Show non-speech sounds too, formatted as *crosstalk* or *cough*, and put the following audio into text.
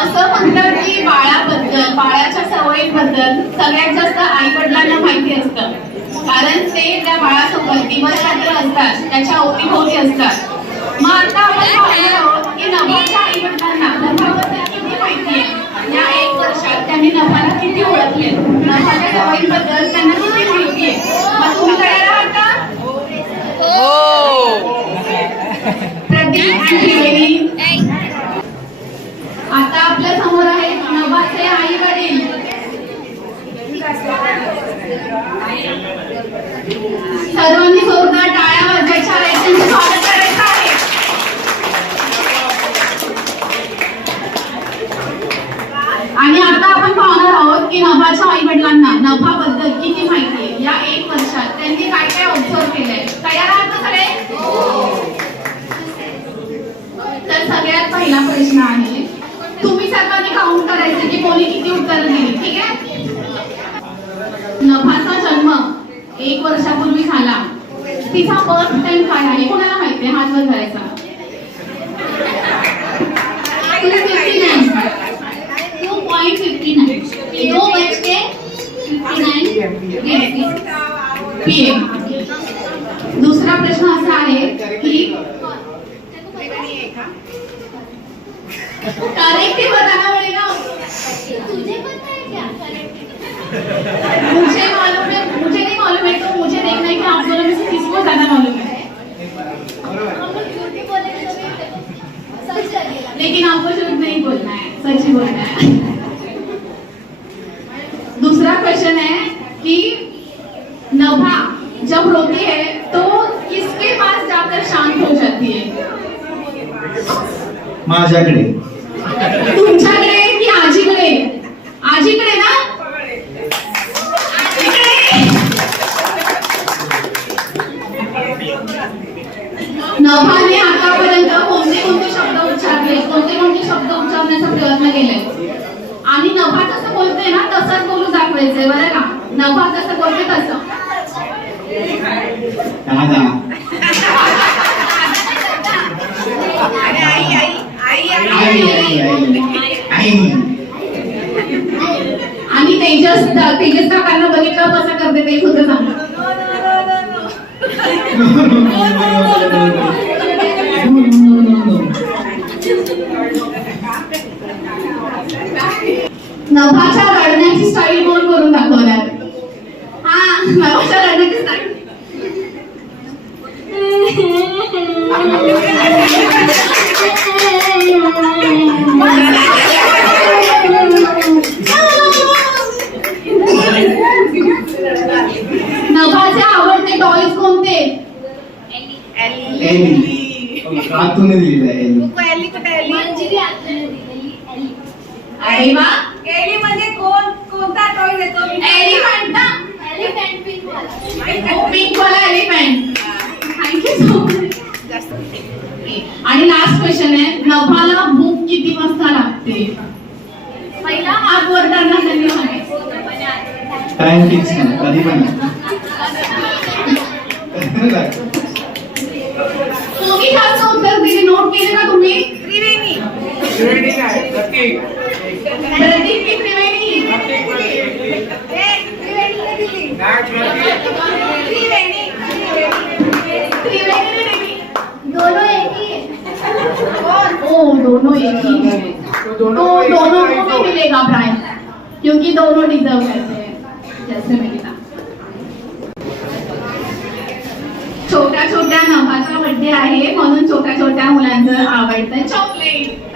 असं म्हणतात की बाळाबद्दल बाळाच्या सवयीबद्दल सगळ्यात जास्त आई वडिलांना माहिती असतं. कारण ते त्या बाळासोबत दिवस रात्र असतात त्याच्या अवतीभोवती असतात. मग आता आपण पाहणार आहोत की नभाच्या आई वडिलांना नभाबद्दल किती माहिती आहे? या एक वर्षात त्यांनी नभाला किती ओळखले? नभाच्या सवयीबद्दल त्यांना किती माहिती आहे? मग तुम्ही तयार आहात का? प्रदीप आणि त्रिवेणी आता आपल्यासमोर आहेत नभाचे आई वडील सर्वांनी जोरदार टाळ्या वाजवायच्या आहेत. त्यांचं स्वागत करायचं आहे. आणि आता आपण पाहणार आहोत की नभाच्या आई वडिलांना नभाबद्दल किती माहिती आहे? या एक वर्षात त्यांनी काय काय ऑब्झर्व केलंय? तयार आहात ना सगळे? तर सगळ्यात पहिला प्रश्न आहे तुम्ही सर्वांनी काउंट करायचं की कोणी किती उत्तर दिली ठीक आहे? नभाचा जन्म एक वर्षापूर्वी झाला. तिचा बर्थ टाइम काय आहे? कोणाला माहिती आहे? हात वर एम दुसरा प्रश्न असा आहे की करेक्ट बताना पड़ेगा तुझे है क्या मुझे मालूम है, मुझे नहीं मालूम है तो मुझे देखना है कि आप दोनों में से किसको ज़्यादा मालूम है। लेकिन आपको झूठ नहीं बोलना है, सच ही बोलना है। दूसरा क्वेश्चन है कि नभा जब रोती है तो किसके पास जाकर शांत हो जाती है? माझ्याकडे नभाने आतापर्यंत कोणते कोणते शब्द उच्चारले कोणते कोणते शब्द उच्चारण्याचा प्रयत्न केले? आणि नभा कसं बोलते ना तसंच बोलू दाखवायचंय बरं का? नभा कसं बोलते तसं. दादा आई आई आई आई आणि तेजस तेजस काकांना बघितलं कसं करते ते सुद्धा सांगा. नभाच्या रडण्याची स्टाईल कोण करून दाखवणार? हा नभाच्या रडण्याची *laughs* *laughs* *laughs* स्टाईल नभाचे एली आतून दिलेलं आहे एली अरे वा एली म्हणजे कोण? कोणता टॉय देतो एलिफंट पिंक वाला. Elephant thank you so much आणि लास्ट क्वेश्चन आहे नभाला भूक किती वाजता लागते? पहिला हात वर करणार त्यांनी सांगायचं. टाइम फिक्स नाही कधी पण. *laughs* *laughs* नाही. तुम्ही जास्त उत्तर दिले नोट केले का तुम्ही त्रिवेणी प्रदीप की त्रिवेणी ए, त्रिवेणीला दिली. त्रिवेणी त्रिवेणी ने दिली. दोनों एक ही है ओ दोनों एक ही है तो दोनों को भी मिलेगा प्राइज क्योंकि दोनों डिजर्व करते हैं जैसे मैंने कहा छोट्या छोट्या नभाचा बर्थडे आहे म्हणून छोट्या छोट्या my chocolate.